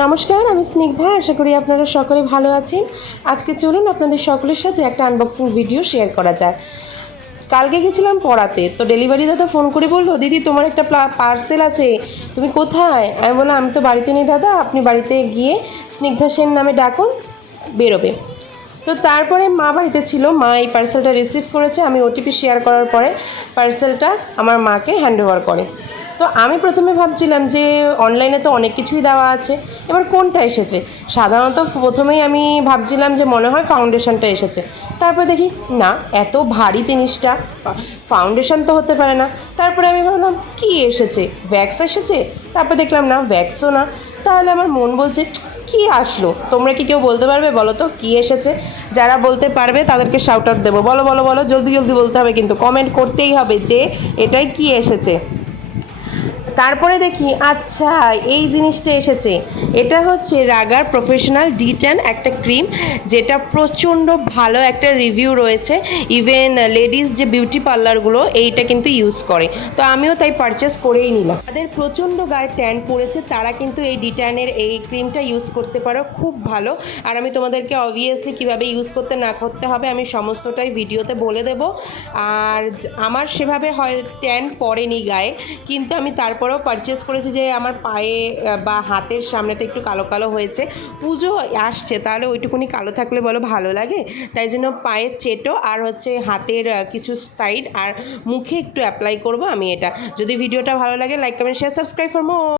নমস্কার, আমি স্নিগ্ধা। আশা করি আপনারা সকলে ভালো আছেন। আজকে চলুন আপনাদের সকলের সাথে একটা আনবক্সিং ভিডিও শেয়ার করা যায়। কালকে গেছিলাম পড়াতে, তো ডেলিভারি দাদা ফোন করে বললো, দিদি তোমার একটা পার্সেল আছে, তুমি কোথায়? আমি বললাম আমি তো বাড়িতে নেই দাদা, আপনি বাড়িতে গিয়ে স্নিগ্ধা সেন নামে ডাকুন, বেরোবে। তো তারপরে মা বাড়িতে ছিল, মা এই পার্সেলটা রিসিভ করেছে। আমি ওটিপি শেয়ার করার পরে পার্সেলটা আমার মাকে হ্যান্ড ওভার করে। তো আমি প্রথমে ভাবছিলাম যে অনলাইনে তো অনেক কিছুই দেওয়া আছে, এবার কোনটা এসেছে। সাধারণত প্রথমেই আমি ভাবছিলাম যে মনে হয় ফাউন্ডেশনটা এসেছে। তারপর দেখি না, এত ভারী জিনিসটা, ফাউন্ডেশন তো হতে পারে না। তারপরে আমি ভাবলাম কি এসেছে, ভ্যাক্স এসেছে। তারপর দেখলাম না, ভ্যাক্সও না। তাহলে আমার মন বলছে কি আসলো। তোমরা কি কেউ বলতে পারবে বলো তো কী এসেছে? যারা বলতে পারবে তাদেরকে শাউট আউট দেবো। বলো বলো বলো, জলদি জলদি বলতে হবে, কিন্তু কমেন্ট করতেই হবে যে এটাই কি এসেছে। তারপরে দেখি আচ্ছা এই জিনিসটা এসেছে। এটা হচ্ছে রাগার প্রফেশনাল D10 একটা ক্রিম, যেটা প্রচণ্ড ভালো একটা রিভিউ রয়েছে। ইভেন লেডিস যে বিউটি পার্লারগুলো এইটা কিন্তু ইউজ করে, তো আমিও তাই পারচেস করেই নিলাম। তাদের প্রচণ্ড গায়ে ট্যান পড়েছে, তারা কিন্তু এই D10-এর এই ক্রিমটা ইউজ করতে পারো, খুব ভালো। আর আমি তোমাদেরকে অবভিয়াসলি কীভাবে ইউজ করতে না করতে হবে আমি সমস্তটাই ভিডিওতে বলে দেব। আর আমার সেভাবে হয় ট্যান পড়েনি গায়ে, কিন্তু আমি তারপরেও পারচেস করেছি যে আমার পায়ে বা হাতের সামনেটা একটু কালো কালো হয়েছে। পুজো আসছে, তাহলে ওইটুকুনি কালো থাকলে বলো ভালো লাগে? তাই জন্য পায়ের চেটো আর হচ্ছে হাতের কিছু সাইড আর মুখে একটু অ্যাপ্লাই করব আমি এটা। যদি ভিডিওটা ভালো লাগে, like comment share subscribe for more.